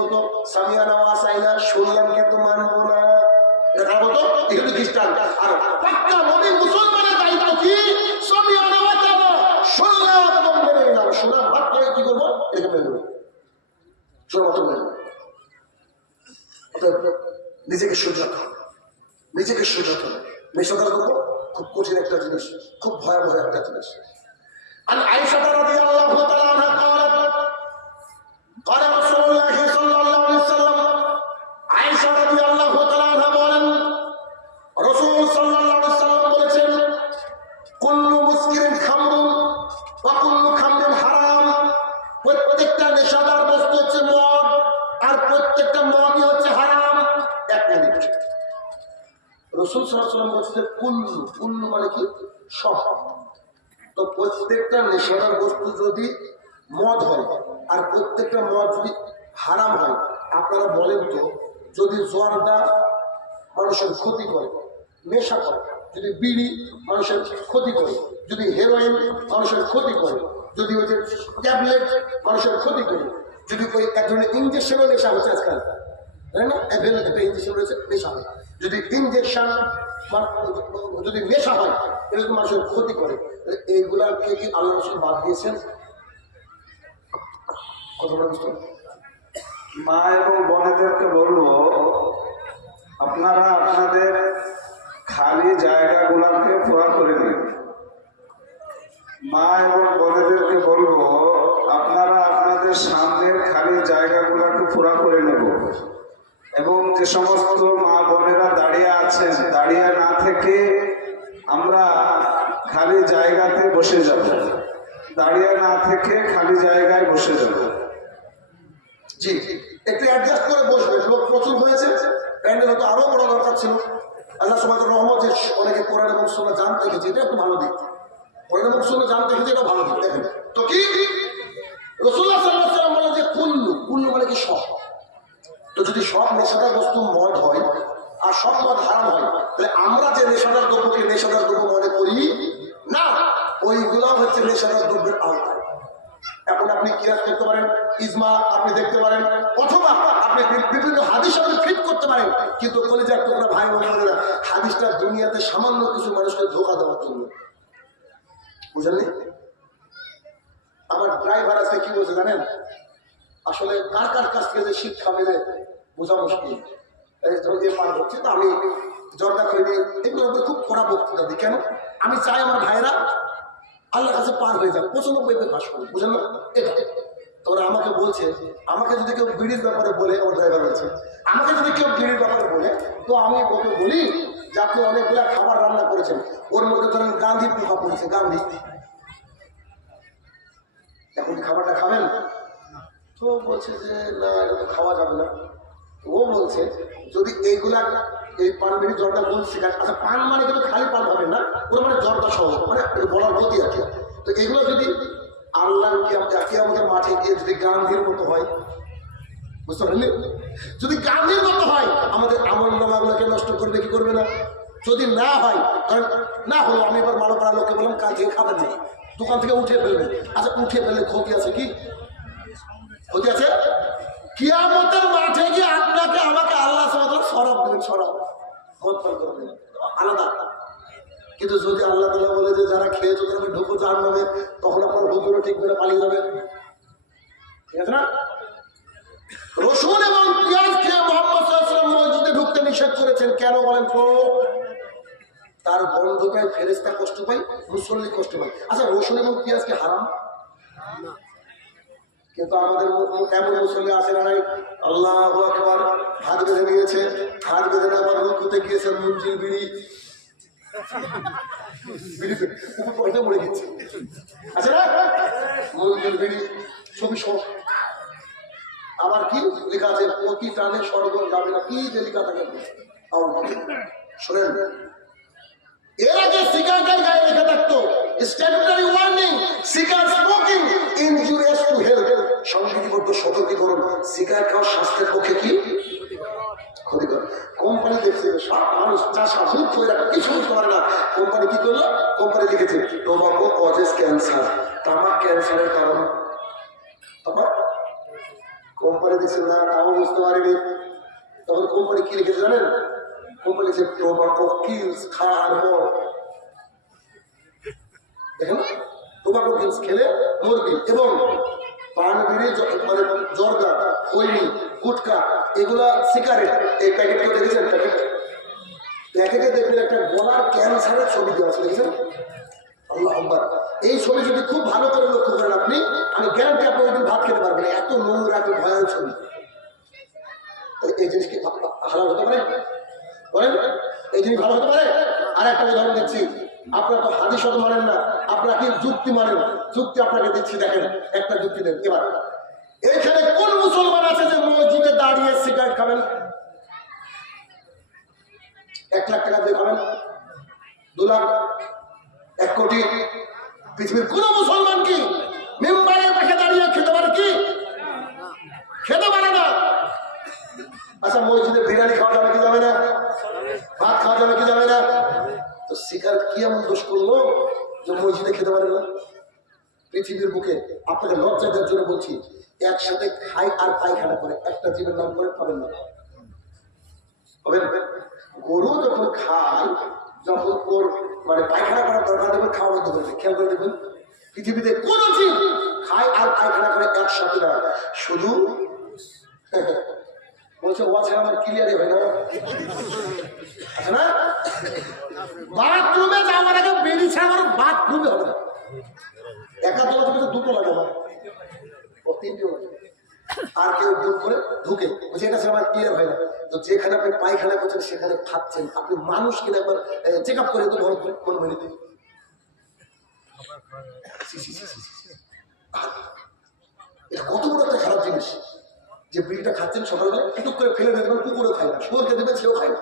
বলতো সামিয়ানা ওয়াসাইনা, শুনলাম কিন্তু মানবো না। এটা বলতো এগুলো খ্রিস্টান। আর পাক্কা মুমিন মুসলমানের দায়িত্ব কি? সামিয়ানা ওয়াতানা, শুনলাম এবং মেনে নিলাম। শোনার বাদ করে কি করবো? এটা মেনে নেবো, শোনা মতো মেনে নেবো। নিজেকে সুযোগ, নিজেকে সুযোগ নেশাদার করবো খুব কঠিন একটা জিনিস, খুব ভয়াবহ একটা জিনিস। আর আয়েশা রাদিয়াল্লাহু তাআলা আনহা قالت قال رسول الله صلى الله عليه وسلم, আয়েশা রাদিয়াল্লাহু তাআলা আনহা বলেন রাসূল সাল্লাল্লাহু আলাইহি ওয়াসাল্লাম বলেছেন, কুল্লু মুসকিরিন খামরুন ওয়া কুল্লু খামরিন হারাম। প্রত্যেকটা নেশাদার বস্তু হচ্ছে মদ, আর প্রত্যেকটা মদই হচ্ছে হারাম। এক মিনিট, রাসূল সাল্লাল্লাহু আলাইহি ওয়াসাল্লাম বলেছেন কুল্লু, কুল্লু মানে কি? সব। তো প্রত্যেকটা নেশাদার বস্তু যদি মদ হয় আর প্রত্যেকটা মদ যদি হারাম হয়, আপনারা বলেন তো, যদি জর্দা মানুষের ক্ষতি করে, নেশা করে, যদি বিড়ি মানুষের ক্ষতি করে, যদি হেরোইন মানুষের ক্ষতি করে, যদি ওই যে ট্যাবলেট মানুষের ক্ষতি করে, যদি ওই এক ধরনের ইঞ্জেকশনও নেশা হচ্ছে আজকাল, তাই না? একটা ইঞ্জেকশন রয়েছে, নেশা হয়। যদি ইঞ্জেকশন যদি নেশা হয়, এটা যদি মানুষের ক্ষতি করে, এইগুলাকে কি আল্লাহ রাসূল বাদ দিয়েছেন? মা এবং বোনেদেরকে বলবো, আপনারা আপনাদের খালি জায়গাগুলোকে পুরা করে নিন। মা এবং বোনেদেরকে বলবো, আপনারা আপনাদের সামনের খালি জায়গাগুলোকে পুরা করে নেব। এবং যে সমস্ত মা বোনেরা দাঁড়িয়ে আছেন, দাঁড়িয়ে না থেকে আমরা খালি জায়গাতে বসে যাব, দাঁড়িয়ে না থেকে খালি জায়গায় বসে যাব। জি, একটু অ্যাডজাস্ট করে বসবে। লোক প্রচুর হয়েছে, প্যান্ডেল তো আরো বড় দরকার ছিল। আল্লাহ সুবহানাহু রহমত যে অনেকে কোরআন এবং সুন্নাহ জানতে দেখেছে, এটা একটু ভালো দিক। কোরআন এবং সুন্নাহ জানতে দেখেছে, এটা ভালো দিক। দেখেন তো কি রাসূলুল্লাহ সাল্লাল্লাহু আলাইহি ওয়াসাল্লাম বলে যে কুল্লু, কুল্লু মানে কি? সব। তো যদি সব নেশাদার বস্তু মদ হয় আর সব মদ হারাম হয়, তাহলে আমরা যে নেশাদার দ্রব্যকে নেশাদার দ্রব্য মনে করি না, ওইগুলো হচ্ছে নেশাদার দ্রব্যের আওতায়। এখন আপনি কিয়াস করতে পারেন, ইজমা আপনি দেখতে পারেন, অথবা আপনি বিভিন্ন হাদিস আপনি ফিট করতে পারেন, কিন্তু কলিজার টুকরা ভাই বোনেরা, হাদিসটা দুনিয়াতে সামান্য কিছু মানুষকে ধোঁকা দেওয়ার জন্য, বুঝলেন? আমার ড্রাইভার আজকে কি বলছে জানেন? আসলে কার কার কাছ থেকে যে শিক্ষা মেলে বোঝা মুশকিল। এই পার হচ্ছে তো আমি জর্দা খাইনি, এগুলো খুব কড়া বক্তৃতা দিই। কেন? আমি চাই আমার ভাইরা আল্লাহর কাছে পার হয়ে যাক, 95 পাস করুন, বুঝলেন না? এটা তোরা আমাকে বলছে, আমাকে যদি কেউ বিড়ির ব্যাপারে বলে, আমার ড্রাইভার বলছে, আমাকে যদি কেউ বিড়ির ব্যাপারে বলে, তো আমি ওকে বলি যে আপনি অনেকগুলা খাবার রান্না করেছেন, ওর মধ্যে ধরেন গান্ধী পোকা পড়েছে, গান্ধী, এখন খাবারটা খাবেন? তো বলছে যে না, এটা তো খাওয়া যাবে না। ও বলছে যদি এইগুলা এই পান বিড়ি জর্দা বলছি, আচ্ছা পান মানে কিন্তু খালি পান হবে না, ওরা মানে জর্দা সহ, মানে বলার গতি আছে। তো এগুলো যদি আল্লাহর কিয়ামতের মাঠে গিয়ে যদি গান্ধীর মতো হয়, বুঝতে পারলেন? যদি গান্ধীর মতো হয়, আমাদের আমল নামাগুলোকে নষ্ট করবে কি করবে না? যদি না হয়, কারণ না হলো, আমি এবার মালো পাড়ার লোককে বললাম কাল থেকে খাবেন না, দোকান থেকে উঠে ফেলবেন। আচ্ছা উঠে ফেললে ক্ষতি আছে কি? ক্ষতি আছে? কিয়ামতের মাঠে গিয়ে আপনাকে আমাকে আল্লাহ সরাব দেবেন, সরাব আলাদা। কিন্তু যদি আল্লাহ তাআলা বলে যে যারা খেয়েছো তারা ঢুকো জাহান্নামে, তখন আপনার হুজুরও ঠিক করে পালিয়ে যাবে, ঠিক আছে না? রসুন এবং পেঁয়াজ খেয়ে মুহাম্মদ সাল্লাল্লাহু আলাইহি ওয়াসাল্লাম মসজিদে ঢুকতে নিষেধ করেছেন। কেন বলেন তো? তার গন্ধ পায় ফেরেশতা কষ্ট পায়, মুসল্লি কষ্ট পায়। আচ্ছা রসুন এবং পেঁয়াজ কি হারাম? কিন্তু আমাদের এমন মুসল্লি আছে না নাই, আল্লাহু আকবার, হাত বেঁধে নিয়েছে, হাত বেঁধে আবার রুকুতে গিয়েছে, মঞ্জিল বিড়ি পয়সা মরে গেছে, আচ্ছা না, মঞ্জিল বিড়ি ছবি সব। আবার কি লেখা আছে? প্রতি টানে স্বর্গ যাবে না, কি যে লেখা থাকে। শোনেন, এর আগে সিগারেটের গায়ে লেখা থাকতো statutory warning, cigarette smoking injurious to health, সংবিধিবদ্ধ সতর্কীকরণ, সিগারেট খাওয়া স্বাস্থ্যের পক্ষে কি ক্ষতিকর। কোম্পানি দেখছে সব মানুষ চাষা হুট করে রাখে, কিছু বুঝতে পারে না। কোম্পানি কি করলো? কোম্পানি লিখেছে টোবাকো কজেস ক্যান্সার, তামাক ক্যান্সারের কারণ। তামাক কোম্পানি দিচ্ছেন না, তাও বুঝতে পারিনি। তখন কোম্পানি কি লিখেছে জানেন? কোম্পানি লিখেছে টোবাকো কিলস খাওয়ার পর। দেখেন, টোবাকো কিলস খেলে মরবি। এবং পান বিড়ি মানে জর্দা, খৈনি, গুটকা, এগুলা সিগারেট, এই প্যাকেটগুলো দেখেছেন? প্যাকেটে দেখবেন একটা গলার ক্যান্সারের ছবি দেওয়া আছে, দেখেছেন? আল্লাহ আকবার। এই ছবি যদি খুব ভালো করে লক্ষ্য করেন আপনি, আমি গ্যারান্টি আপনি ওইদিন ভাত খেতে পারবেন, এত নোংরা, এত ভয়ানক ছবি। এই জিনিস কি হালাল হতে পারে? বলেন, এই জিনিস ভালো হতে পারে? আর একটা উদাহরণ দিচ্ছি, আপনারা তো হাদিস শত মানেন না, আপনারা কি যুক্তি মানেন? যুক্তি আপনাকে দিচ্ছি, দেখেন একটা যুক্তি দেন। এবার এখানে কোন মুসলমান আছে যে মসজিদে দাঁড়িয়ে সিগারেট খাবেন? 1 লাখ টাকা দিয়ে খাবেন, 2 লাখ, 1 কোটি? পৃথিবীর কোন মুসলমান কি মেম্বারের পাশে দাঁড়িয়ে খেতে পারে? কি খেতে পারে না? আচ্ছা, মসজিদে বিরিয়ানি খাওয়া যাবে কি যাবে না? ভাত খাওয়া যাবে কি যাবে না? তো সিগারেট কি এমন দোষ করলো যে মসজিদে খেতে পারে না? পৃথিবীর বুকে আপনাকে লজ্জা দেওয়ার জন্য বলছি, একসাথে খাই আর পায়খানা করে একটা জীবের নাম করে পাবেন না। পাবেন? গরু যখন খায়, যখন ওর মানে পায়খানা করার দরকার দেবে, খাওয়া বন্ধ করবে। খেয়াল করে দেখবেন, পৃথিবীতে কোন জীব খায় আর পায়খানা করে একসাথে না। শুধু বলছে ও আছে, আমার ক্লিয়ারই হয় না। আচ্ছা না, বাথরুমে যাওয়ার আগে বেরিয়েছে, আমার বাথরুমে হবে না। একা তোলা তুমি তো 2টো লাগে, আমার ও 3টিও লাগে। আর কেউ ভুল করে ঢুকে বলছে এটা আমার ক্লিয়ার হয় না। তো যেখানে আপনি পায়খানা করছেন সেখানে খাচ্ছেন, আপনি মানুষ কিনা একবার চেক আপ করে তো মনে মনে দিন। এটা কত বড় একটা খারাপ জিনিস যে বিড়িটা খাচ্ছেন সকালবেলা, একটু করে ফেলে দেবেন, কুকুরও খায় না, শুয়োরকে দেবেন সেও খায় না।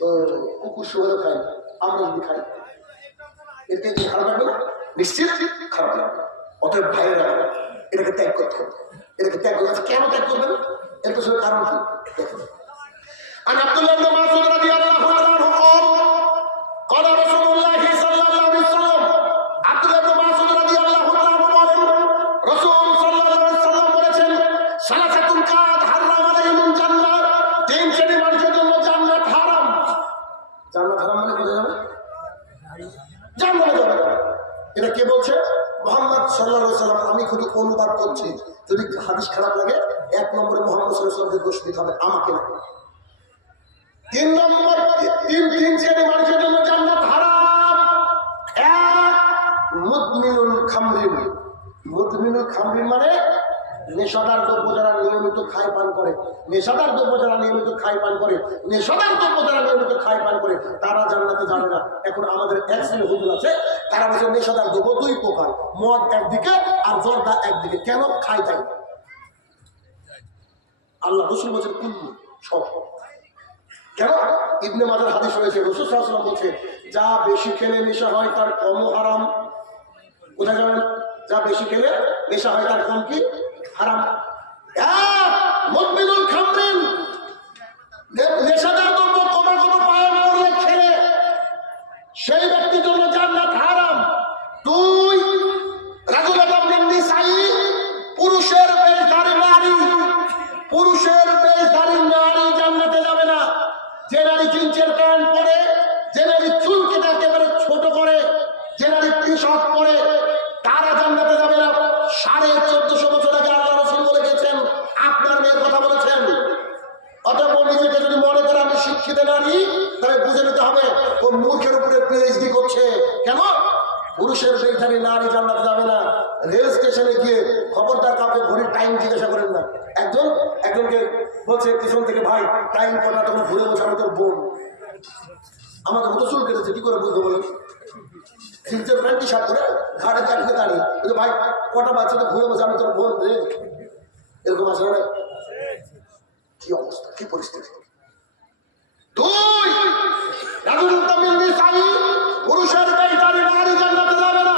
তো কুকুর শুয়োরও খায় না, আমরা যদি খাই এতে কি খারাপ লাগবে না? নিশ্চিত খারাপ লাগবে। অতএব ভাইয়েরা, এটাকে ত্যাগ করতে হবে, এটাকে ত্যাগ করতে। কেন ত্যাগ করবেন? এর পেছনে কারণ কি দেখুন। عن عبد الله بن مسعود رضي الله عنه قال قال رسول الله صلى الله عليه وسلم عبد الله بن مسعود رضي الله عنه বলেন, রাসূল সাল্লাল্লাহু আলাইহি ওয়াসাল্লাম বলেছেন, সালাসাতুন কাদ হারাম আলাইহিম জান্নাহ, 3 শ্রেণীর মানুষের জন্য জান্নাত হারাম। জান্নাত হারাম মানে বোঝা যাবে? জান্নাতে যাবে। এটা কে বলছে? মুহাম্মদ সাল্লাল্লাহু আলাইহি ওয়াসাল্লাম। আমি শুধু অনুবাদ করছি, যদি হাদিস খারাপ লাগে 1 নম্বরে মুহাম্মদ সাল্লাল্লাহু আলাইহি ওয়াসাল্লামকে দোষ দিতে হবে, আমাকে না। 3 নম্বর, 3 শ্রেণীর মানুষের জন্য জান্নাত হারাম। 1, মুদমিনুল খামরিন। মুদমিনুল খামরিন মানে নেশাদার দ্রব্য যারা নিয়মিত খায় পান করে, নেশাদার দ্রব্য যারা নিয়মিত খায় পান করে, নেশাদার দ্রব্য যারা নিয়মিত খায় পান করে, তারা জান্নাতে যাবে না। এখন আমাদের এক শ্রেণীর হুজুর আছে, তারা বলছে নেশাদার দ্রব্য 2 প্রকার, মদ একদিকে আর জর্দা একদিকে। কেন খায় তাই? আল্লাহ রাসূল বলেছেন কুল্লু, সব। কেন? ইবনে মাজার হাদিস রয়েছে, রাসূল সাল্লাল্লাহু আলাইহি ওয়াসাল্লাম বলছে, যা বেশি খেলে নেশা হয় তার কমও হারাম। কোথায় যাবেন? যা বেশি খেলে নেশা হয় তার কম কি? হারাম। মুদমিনুল খামরিন, নেশাদার দ্রব্য ক্রমাগত পান করলে খেলে, সেই ব্যক্তির জন্য জান্নাত হারাম। 2, রাজুলাতুন মিন নিসাই, পুরুষের বেশধারী নারী, পুরুষের বেশধারী নারী জান্নাতে যাবে না। যে নারী জিন্সের প্যান্ট পরে, যে নারী চুল কেটে একেবারে ছোট করে, যে নারী টি-শার্ট পরে, তারা জান্নাতে যাবে না। 1450 বছর আগে আল্লাহ রাসূল বলে গেছেন, আপনার মেয়ের কথা বলেছেন। অতএব নিজেকে যদি মনে করে আমি শিক্ষিত নারী, তাহলে বুঝে নিতে হবে ও মূর্খের উপরে পিএইচডি করছে। কেন? পুরুষের বেশধারী নারী জান্নাতে যাবে না। রেল স্টেশনে গিয়ে খবরদার কাউকে ঘড়ির টাইম জিজ্ঞাসা করেন না। একজনকে বলছে পিছন থেকে, ভাই টাইম কটা? তখন ঘুরে বসে, আমি তোর বোন, আমাকে মতো চুল কেটেছে, কি করে বুঝতে বলেন? জিন্সের প্যান্ট টি-শার্ট করে ঘাটে চাকরিতে দাঁড়িয়ে, ভাই কটা বাচ্চাদের ঘুরে বসে, আমি তোর বোন রে। এরকম আসলে না? কি অবস্থা, কি পরিস্থিতি। 2, রাজুলাতুন মিন নিসাই, পুরুষের বেশধারী নারী জান্নাতে যাবে না।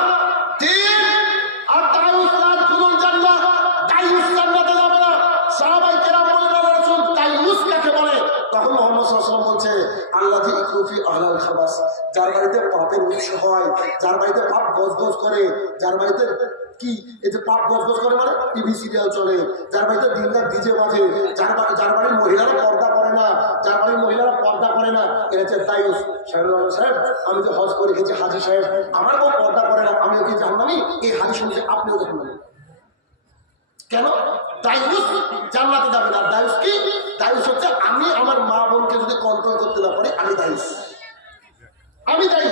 3, আর দায়ুস লা ইয়াদখুলুল জান্নাহ, দায়ুস জান্নাতে যাবে না। সাহাবায়ে কেরাম বললেন, রাসূল দায়ুস কাকে বলে? তখন মুহাম্মদ সাল্লাল্লাহু আলাইহি ওয়াসাল্লাম বলছে, আল্লাযী তুফি আহলাল খাবাস, যার বাড়িতে পাপের উৎস হয়, যার বাড়িতে পাপ গজগজ করে, যার বাড়িতে কি এই যে পাপ গজগজ করে মানে টিভি সিরিয়াল চলে, যার বাড়িতে দিন রাত ডিজে বাজে, যার বাড়ির মহিলারা পর্দা করে না, যার বাড়ির মহিলারা পর্দা করে না, এর হচ্ছে দায়ুস। সাহেব, আমি যে হজ করে গেছি হাজি সাহেব, আমার বউ পর্দা করে না, আমিও কি জাহান্নামী? এই হাদিস শুনছে আপনিও জাহান্নামী। কেন? দায়ুস জান্নাতে যাবে না। দায়ুস কি? দায়ুস হচ্ছে আমি আমার মা বোনকে যদি কন্ট্রোল করতে না পারি, আমি দায়ুস, আমি দায়ী।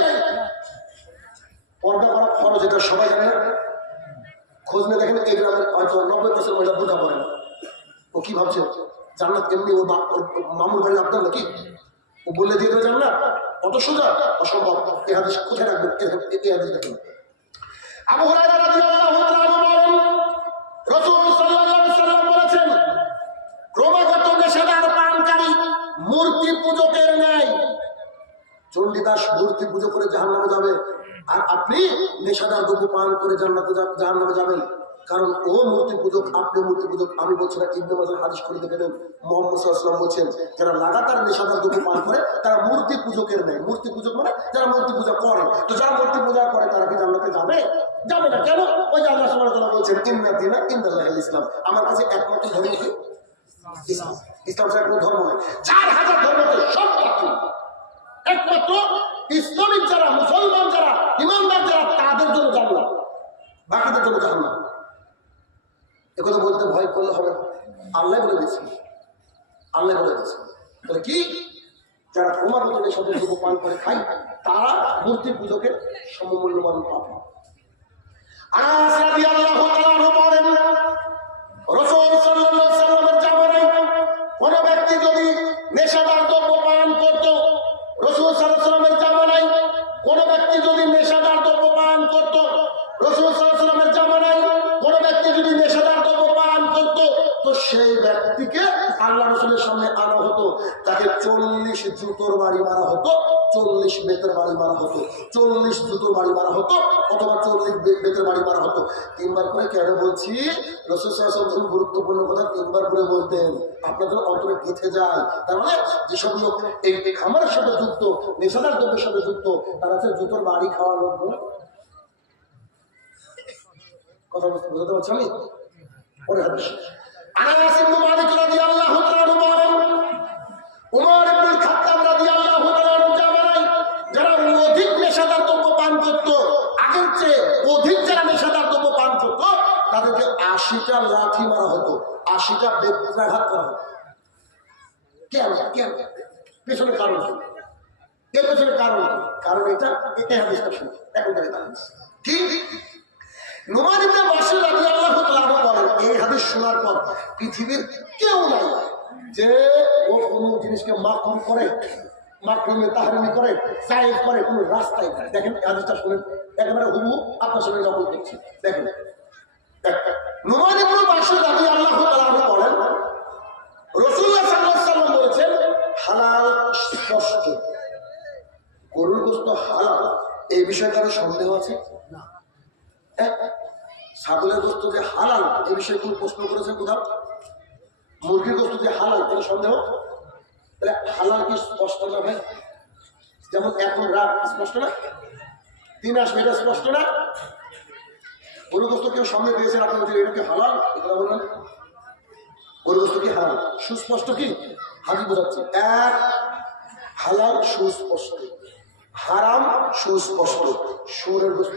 পর্দা করা ফরজ, এটা সবাই জানে না। খোঁজ নিয়ে দেখেন এই গ্রামের হয়তো 90% মহিলা বোরকা পড়ে না। ও কি ভাবছে জান্নাত এমনি ওর মামুর বাড়ির আপনার নাকি ও বলে দিয়ে দেবে জান্নাত? অত সোজা? অসম্ভব। এই হাদিস কোথায় রাখবেন? এই হাদিস দেখেন। আবু হুরায়রা রাদিয়াল্লাহু তাআলা বলেন, রাসূল সাল্লাল্লাহু আলাইহি সাল্লাম বলেছেন, ক্রমাগত নেশাদার পানকারী মূর্তি পূজকের ন্যায়। চণ্ডীদাস মূর্তি পুজো করে জাহান্নামে যাবে, আর আপনি নেশাদার দ্রব্য পান করে জাহান্নামে যাবেন। কারণ ও মূর্তি পূজক, আপনি মূর্তি পূজক। আমি বলছি না, ইবনে মাজাহ হাদিস করে দেখে নেন, মুহাম্মদ সাল্লাল্লাহু আলাইহি ওয়াসাল্লাম বলছেন, যারা লাগাতার নেশাদার দ্রব্য পান করে তারা মূর্তি পূজকের নেই। মূর্তি পূজক মানে যারা মূর্তি পূজা করে। তো যারা মূর্তি পূজা করে তারা কি জান্নাতে যাবে? যাবে না। কেন? ওই যে আল্লাহ সুবহানাহু ওয়া তাআলা বলছেন, ইন্না দীনা ইনদাল্লাহিল ইসলাম। আমার কাছে একমাত্র ধর্ম কি? ইসলাম। ইসলাম ছাড়া কোনো ধর্ম নয়। 4000 ধর্মকে সব বাতিল। একমাত্র ইসলামিক যারা, মুসলমান যারা, ইমানদার যারা, তাদের জন্য জান্নাত, বাকিদের জন্য জাহান্নাম। একথা বলতে ভয় করলে হবে না। আল্লাহ বলে দিয়েছে, আল্লাহ বলে দিয়েছে। তাহলে কি? যারা ক্রমাগত নেশাদের দ্রব্য পান করে খায়, তারা মূর্তি পূজকের সমমূল্যবান পাবে। আনাস রাদিয়াল্লাহু তাআলা বলেন, রাসূল সাল্লাল্লাহু আলাইহি সাল্লামের জামানায় কোন ব্যক্তি যদি নেশাদার দ্রব্য পান করত, রাসূল সাল্লাল্লাহু আলাইহি সাল্লামের জামানায় কোন ব্যক্তি যদি নেশাদার দ্রব্য পান করত, রাসূল সাল্লাল্লাহু আলাইহি সাল্লামের জামানায় কোন ব্যক্তি যদি নেশাদার দ্রব্য পান করত, তো সেই ব্যক্তিকে আল্লাহ রাসূলের সামনে আনা হতো, তাকে 40 জুতোর বাড়ি মারা হতো, 40 বেতের বাড়ি মারা হতো, 40 জুতোর বাড়ি মারা হতো, অথবা 40 বেতের বাড়ি মারা হতো। 3 বার করে কেন বলছি? রাসূল সাল্লাল্লাহু আলাইহি ওয়াসাল্লাম গুরুত্বপূর্ণ কথা 3 বার করে বলতেন, আপনাদের অন্তরে গেঁথে যায়। তার মানে যেসব লোক এই খামারের সাথে যুক্ত, নেশাদার দ্রব্যের সাথে যুক্ত, তারা হচ্ছে জুতোর বাড়ি খাওয়ার লোক। কথা বুঝতে পারছি আমি? পরে হাদিস। আনাস ইবনে মালিক রাদিয়াল্লাহু তাআলা বলেন, ওমর ইবনে খাত্তাব রাদিয়াল্লাহু তাআলা জামানায় যারা অধিক নেশাদার দ্রব্য পান করত, আগের চেয়ে অধিক যারা নেশাদার দ্রব্য পান করত, তাদেরকে 80টা লাঠি মারা হতো, 80টা বেত্রাঘাত করা হতো। কেন? কেন? পেছনে কারণ কি? এর পেছনে কারণ কি? কারণ এটা হাদিসটা শুনে এখন কি নুমান ইবনে বাশির রাদিয়াল্লাহু তাআলা বলেন, এই হাদিস শোনার পর পৃথিবীর কেউ নাই যে ও কোনো জিনিসকে মাকরুহ করে, মাকরুহে তাহরিমি করে, জায়েজ করে, কোনো রাস্তায় নাই। দেখেন হাদিসটা শুনেন, একেবারে হুবহু আপনার সঙ্গে নকল করছি। দেখেন নুমান ইবনে বাশির রাদিয়াল্লাহু তাআলা বলেন, রাসূলুল্লাহ সাল্লাল্লাহু আলাইহি ওয়াসাল্লাম বলেছেন, হালাল স্পষ্ট, গরুর গোশত হালাল, এই বিষয়ে কারো সন্দেহ আছে? না। ছাগলের গোশত যে হালাল, এই বিষয়ে কোন প্রশ্ন করেছেন কোথাও? মুরগির গোশত যে হালাল, তাহলে সন্দেহ? তাহলে হালাল কি স্পষ্ট না ভাই? যেমন এখন রাত স্পষ্ট না, 3 আসবে, এটা স্পষ্ট না? গরুর গোশত কেউ সন্দেহ দিয়েছেন আপনি বলছেন এটা কি হালাল? এটা বলবেন গরুর গোশত কি হালাল? সুস্পষ্ট কি? হাদিস বোঝাচ্ছে, এক হালাল সুস্পষ্ট, হারাম সুস্পষ্ট। শুয়োরের গোশত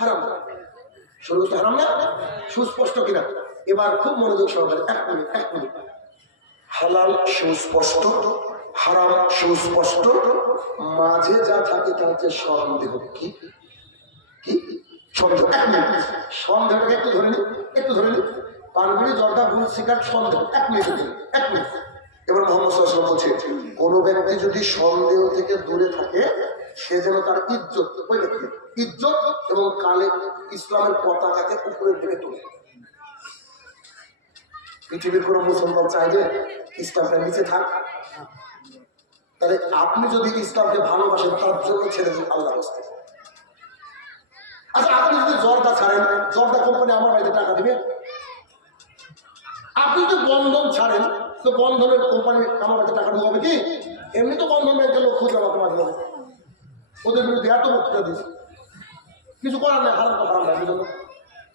হারাম, শুয়োরের গোশত হারাম না? সুস্পষ্ট কিনা? এবার খুব মনোযোগ সহকারে 1 মিনিট। হালাল সুস্পষ্ট, হারাম সুস্পষ্ট, মাঝে যা থাকে তা হচ্ছে সন্দেহ। কি কি সন্দেহ? 1 মিনিট, সন্দেহটাকে একটু ধরে নিন। পানগুলি, জর্দা, গুল, সিগারেট, সন্দেহ। 1 মিনিট। এবার মুহাম্মদ সাল্লাল্লাহু আলাইহি ওয়াসাল্লাম বলছেন, কোন ব্যক্তি যদি সন্দেহ থেকে দূরে থাকে, সে যেন তার ইজ্জত, ওই ব্যক্তি ইজ্জত এবং কালে ইসলামের পতাকাকে উপরের দিকে তোলে। পৃথিবীর কোন মুসলমান চাই যে ইসলামটা নিচে থাক? তাহলে আপনি যদি ইসলামকে ভালোবাসেন, তার জন্য ছেড়ে দিন আল্লাহর রাস্তায়। আচ্ছা, আপনি যদি জর্দা ছাড়েন, জর্দা কোম্পানি আমার বাড়িতে টাকা দিবে? আপনি যদি বন্ধন ছাড়েন, তো বন্ধনের কোম্পানি আমার বাড়িতে টাকা ঢুকাবে কি? এমনি তো বন্ধন ব্যাংকের লোক খুঁজে আমাকে মাঝে মাঝে, ওদের বিরুদ্ধে এত বক্তৃতা দিয়েছে, কিছু করার নাই, হারাম তো হারাম নাই, বুঝলো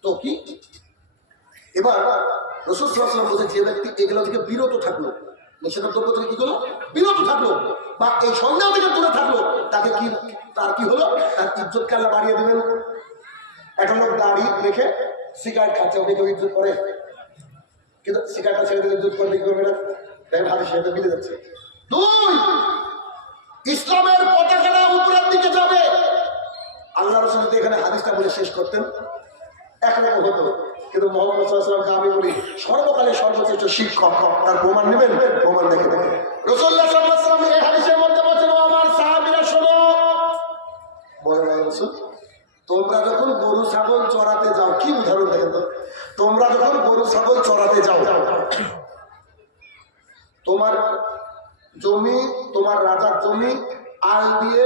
তো কি। এবার রাসূল সাল্লাল্লাহু আলাইহি ওয়াসাল্লাম বলছে, যে ব্যক্তি এগুলো থেকে বিরত থাকলো, নিষেধাজ্ঞ দ্রব্য থেকে কি করলো, বিরত থাকলো, বা এই সন্দেহ থেকে দূরে থাকলো, তাকে কি, তার কি হলো, তার ইজ্জতকে আল্লাহ বাড়িয়ে দেবেন। একটা লোক দাড়ি রেখে সিগারেট খাচ্ছে, ওকে কেউ ইজ্জত করে? কিন্তু সিগারেটটা ছেড়ে দিলে ইজ্জত করবে কি করবে না? দেখেন হাদিস সাথে মিলে যাচ্ছে। দুই, ইসলামের পতাকাটা উপরের দিকে যাবে। আল্লাহ রাসূল যদি এখানে হাদিসটা বলে শেষ করতেন একরকম হতো, কিন্তু মুহাম্মদ সাল্লাল্লাহু আলাইহি ওয়াসাল্লামকে আমি বলি সর্বকালের সর্বশ্রেষ্ঠ শিক্ষক, তার প্রমাণ নেবেন, প্রমাণ দেখে দেখে রাসূলুল্লাহ সাল্লাল্লাহু আলাইহি ওয়াসাল্লাম এই হাদিসের মধ্যে বলেছেন, ও আমার সাহাবীরা শোনো, বলেন রাসূল, তোমরা যখন গরু ছাগল চড়াতে যাও, কি উদাহরণ দেখেন তো, তোমরা যখন গরু ছাগল চড়াতে যাও, তোমার জমি, তোমার রাজার জমি আল দিয়ে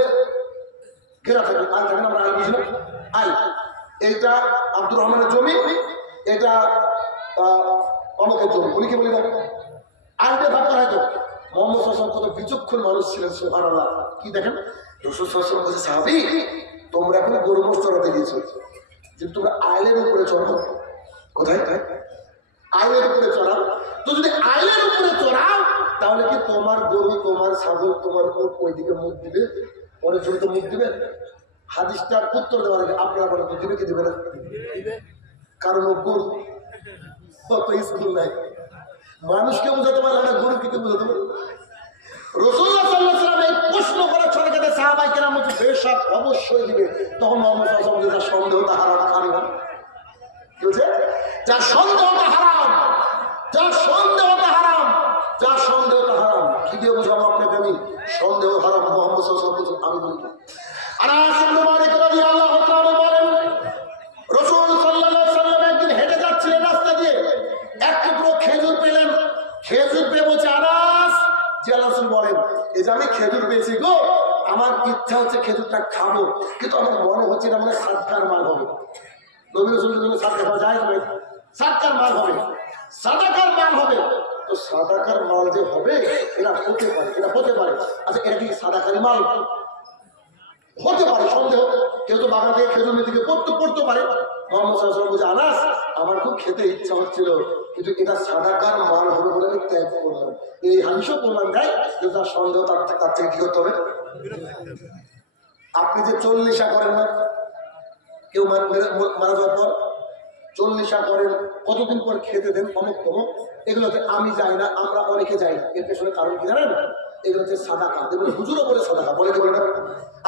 ঘেরা থাকে, আল থাকে না, আমরা আল বুঝি না, আল, এইটা আব্দুর রহমানের জমি, এটা অমকের জমি, উনি কি বলি না, আল দিয়ে ভাগ করা হয়তো। মুহাম্মদ সাল্লাল্লাহু আলাইহি ওয়াসাল্লাম কত বিচক্ষণ মানুষ ছিলেন, সুবহানাল্লাহ। কি দেখেন, রাসূল সাল্লাল্লাহু আলাইহি ওয়াসাল্লাম বলেছে, সাহাবী, তোমরা এখন গরু মোষ চড়াতে গিয়েছো, কিন্তু তোমরা আইলের উপরে চড়ো। কোথায়? আইলের উপরে চড়াও। তো যদি আইলের উপরে চড়াও, তাহলে কি তোমার গরু, তোমার ছাগল, তোমার উট ওইদিকে মুখ দিবে, পরে জমিতে মুখ দিবে? হাদিসটার উত্তর দেওয়ার আগে আপনারা বলেন তো, দিবে কি দিবে না? কারণ ও গরু, কত স্কুল নাই, মানুষকে বোঝাতে পারে না, গরু কিন্তু বোঝাতে পারে। রাসূলুল্লাহ সাল্লাল্লাহু আলাইহি ওয়াসাল্লাম এই প্রশ্ন করে ছড়ে গেছে, সাহাবায়ে কেরাম বলছে বেশক অবশ্যই দিবে। তখন মুহাম্মদ সাল্লাল্লাহু আলাইহি ওয়াসাল্লাম সন্দেহটা হারাম, খালি না, বুঝে, যার সন্দেহটা হারাম, যার সন্দেহটা হারাম, যার সন্দেহটা হারাম, কি দিয়ে বুঝাবো আপনাকে আমি, সন্দেহ হারাম। মুহাম্মদ সাল্লাল্লাহু আলাইহি ওয়াসাল্লাম আমি বলি। আনাস ইবনে মালিক রাদিয়াল্লাহু তাআলা বলেন, রাসূল সাল্লাল্লাহু আলাইহি ওয়াসাল্লাম একদিন হেঁটে যাচ্ছিলেন রাস্তা দিয়ে, এক টুকরো খেজুর পেলেন, খেজুর পেয়ে বলছে, আনাস, যে আল্লাহ রাসূল বলেন, এই যে আমি খেজুর পেয়েছি গো, আমার ইচ্ছা হচ্ছে খেজুরটা খাবো, কিন্তু আমার মনে হচ্ছে না মানে সাদকার মাল হবে। নবী রাসূলের জন্য সাদকা করা যায় না, সাদকার মাল হবে, সাদাকার মাল হবে। তো সাদাকার মাল যে হবে, এটা হতে পারে, এটা হতে পারে, আচ্ছা এটা কি সাদাকারি মাল হতে পারে, সন্দেহ, কেউ তো বাগান থেকে খেজুর দিকে পড়তে পারে। মুহাম্মদ সাল্লাল্লাহু আলাইহি ওয়াসাল্লাম বলছে, আনাস, আমার খুব খেতে ইচ্ছা হচ্ছিল, কিন্তু এটা সাদাকার মাল হবে বলে আমি ত্যাগ করলাম। এই হাদিসও প্রমাণ দেয় যে তার সন্দেহ, তার থেকে কি করতে হবে। আপনি যে 40 করেন না, কেউ মারা যাওয়ার পর 40 করেন, কতদিন পর খেতে দেন অমুক তমুক, এগুলোতে আমি যাই না, আমরা অনেকে যাই না, এর পেছনে কারণ কি জানেন, এগুলো হচ্ছে সাদাকা, দেখবেন হুজুরও বলে সাদাকা বলে, কি বলে না,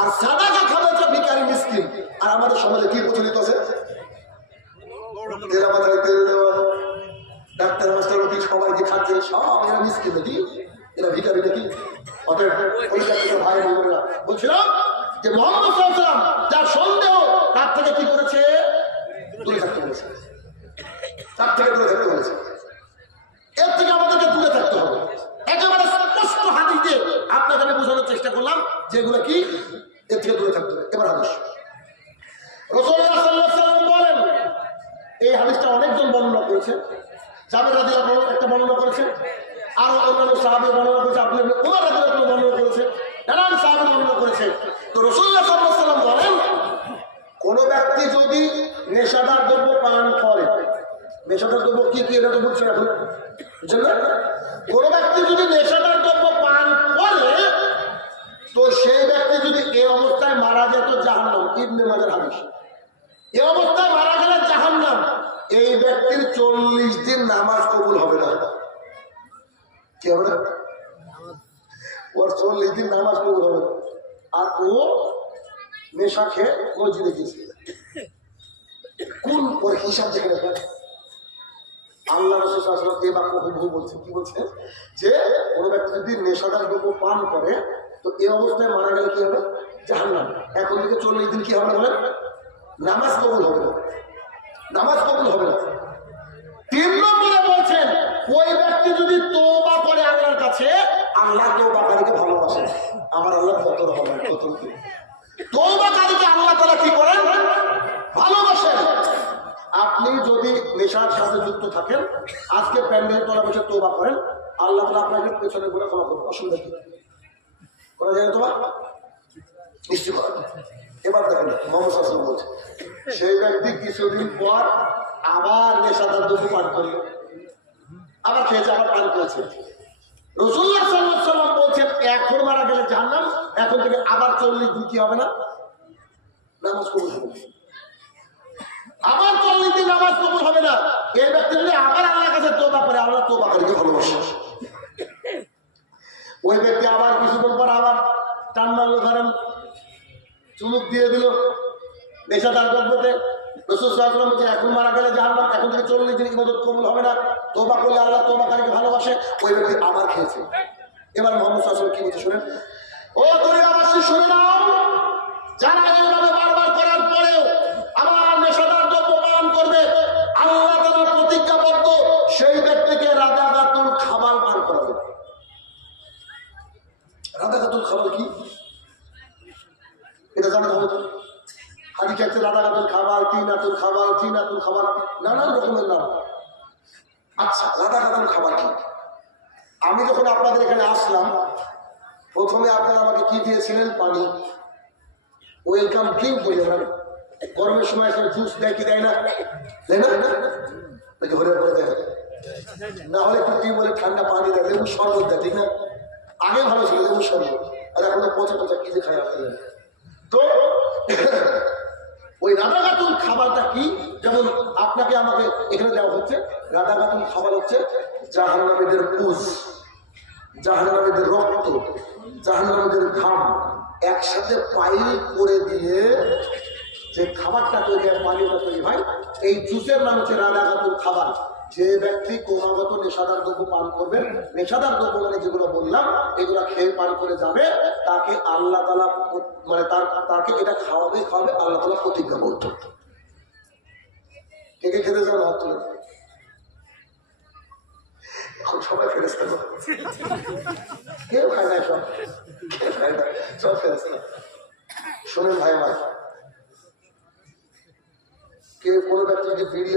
আর সাদাকা খাবে হচ্ছে ভিখারি মিসকিন। আর আমাদের সমাজে কি প্রচলিত আছে, তেল মাথায় তেল দেওয়া, ডাক্তার মাস্টার কি সবাই যে খাচ্ছে সব এরা মিসকিন নাকি, এরা ভিখারি নাকি? অতএব ওই জাতীয় ভাই বোনেরা বলছিলাম যে মুহাম্মদ সাল্লাল্লাহু আলাইহি ওয়াসাল্লাম যার সন্দেহ, তার থেকে কি করেছে, দূরে থাকতে বলেছে, তার থেকে দূরে থাকতে বলেছে। এর থেকে আমাদেরকে দূরে থাকতে হবে। একেবারে স্পষ্ট হাদিস দিয়ে আপনাকে আমি বোঝানোর চেষ্টা করলাম যেগুলো কি, এর থেকে দূরে থাকতে হবে। এবার হাদিস, রাসূলুল্লাহ সাল্লাল্লাহু আলাইহি ওয়াসাল্লাম বলেন, এই হাদিসটা অনেকজন বর্ণনা করেছে, জাবের রাদিয়াল্লাহু আনহু একটা বর্ণনা করেছে, আর অন্যান্য সাহাবী বর্ণনা করেছে, আব্দুল্লাহ ইবনে উমর রাদিয়াল্লাহু আনহু বর্ণনা করেছে, নানান সাহাবী বর্ণনা করেছে। তো রাসূলুল্লাহ সাল্লাল্লাহু আলাইহি ওয়াসাল্লাম বলেন, কোন ব্যক্তি যদি নেশাদার দ্রব্য পান করে, নেশাদার দ্রব্য কি কি, এটা তো বুঝছেন এখন, বুঝছেন না, কোন ব্যক্তি যদি নেশাদার দ্রব্য পান করে, তো সেই ব্যক্তি যদি এই অবস্থায় মারা যেত, জাহান্নাম, ইবনে মাজার হাদিস, এই অবস্থায় মারা গেলে জাহান্নাম, এই ব্যক্তির 40 দিন নামাজ কবুল হবে না। কি হবে না? ওর 40 দিন নামাজ কবুল হবে না। আর ও নেশা খেয়ে মসজিদে গেছে, কোন ওর হিসাব দেখে নেবেন। আল্লাহ রাসূল সাল্লাল্লাহু আলাইহি ওয়াসাল্লাম এই বাক্য হুবহু বলছে, কি বলছে, যে কোনো ব্যক্তি যদি নেশাদার দ্রব্য পান করে, তো এই অবস্থায় মারা গেলে কি হবে, জাহান্নাম। এখন থেকে 40 দিন কি হবে বলেন, নামাজ কবুল হবে না, নামাজ কবুল হবে না। 3 নম্বরে বলছেন, ওই ব্যক্তি যদি তওবা করে আল্লাহর কাছে, আল্লাহ তওবাকারীকে ভালোবাসেন। আমার আল্লাহ কত হবে, কত তওবাকারীকে আল্লাহ তাআলা কি করেন, ভালোবাসেন। আপনি যদি নেশার সাথে যুক্ত থাকেন, আজকে প্যান্ডেল তলা বসে তওবা করেন, আল্লাহ তাআলা আপনাকে পেছনে ঘুরে ক্ষমা করবেন, অসুবিধা কি? করা যায় না তোমার? নিশ্চয় করা যায়। এবার দেখেন মোহাম্মদ সাল্লাল্লাহু আলাইহি ওয়াসাল্লাম বলছে, সেই ব্যক্তি কিছুদিন পর আবার নেশাদার দ্রব্য পান করলো, আবার খেয়েছে, আবার পান করেছে। রাসূলুল্লাহ সাল্লাল্লাহু আলাইহি ওয়াসাল্লাম বলছেন এখন মারা গেলে জাহান্নাম, এখন থেকে আবার 40 দিন কি হবে না? নামাজ কবুল হবে। আবার 40 দিন নামাজ কবুল হবে না। এই ব্যক্তি যদি আবার আল্লাহর কাছে তওবা করে, আল্লাহ তওবাকারীকে ভালোবাসে। ওই ব্যক্তি আবার কিছুদিন পর আবার টান মারলো, ধরেন চুমুক দিয়ে দিল নেশাদার দ্রব্যতে। রাসূল সাল্লাল্লাহু আলাইহি ওয়াসাল্লাম বলছেন এখন মারা গেলে জাহান্নাম, এখন থেকে 40 দিন ইবাদত কবুল হবে না। তওবা করলে আল্লাহ তওবাকারীকে ভালোবাসে। ওই ব্যক্তি আবার খেয়েছে। এবার মুহাম্মদ সাল্লাল্লাহু আলাইহি ওয়াসাল্লাম কি বলছে শুনেন, ও দুনিয়াবাসী শুনে নাও, যারা এইভাবে বারবার করার পরেও আবার নেশাদার দ্রব্য পান করবে, আল্লাহ তাআলা প্রতিজ্ঞাবদ্ধ সেই ব্যক্তিকে রাদাগাতুল খাবার পান করাবে। রাদাগাতুল খাবার কি এটা জানতে হবে। হাদিসে আছে রাদাগাতুল খাবার, তিনাতুল খাবার, তিনাতুল খাবার, নানান রকমের নাম। আচ্ছা, রাদাগাতুল খাবার কি? আমি যখন আপনাদের এখানে আসলাম, প্রথমে আপনারা আমাকে কি দিয়েছিলেন? পানি। ওয়েলকাম ড্রিঙ্ক বলে না, গরমের সময় এখানে জুস দেয় কি দেয় না? তাই না? নাকি হরে করে দেয়? না হলে একটু কি বলে ঠান্ডা পানি দেয়, লেবু শরবত দেয়, ঠিক না? আগে ভালো ছিল লেবু শরবত, আর এখন তো পচা পচা কি যে খাই আপনাদের। তো ওই রাদাগাতুল খাবারটা কি? যেমন আপনাকে আমাকে এখানে দেওয়া হচ্ছে রাদাগাতুল খাবার হচ্ছে জাহান্নামীদের পুষ, জাহান্নামীদের রক্ত, জাহান্নামীদের ঘাম একসাথে পাইল করে দিয়ে যে খাবারটা তৈরি হয়, পানীয়টা তৈরি হয়, এই জুসের নাম হচ্ছে রাদাগাতুল খাবার। যে ব্যক্তি ক্রমাগত নেশাদার দ্রব্য পান করবে, নেশাদার দ্রব্য মানে যেগুলো বললাম এগুলা খেয়ে পান করে যাবে, তাকে আল্লাহ তাআলা মানে তাকে এটা খাওয়াবে আল্লাহ তাআলা প্রতিজ্ঞাবদ্ধ। কে কে খেতে যান হাত তুলে? এখন সবাই ফেরেশতা, কেউ খায় না, সব খায় না, সব ফেরেশতা। শোনেন ভাই আমার, কেউ কোনো ব্যক্তিকে বিড়ি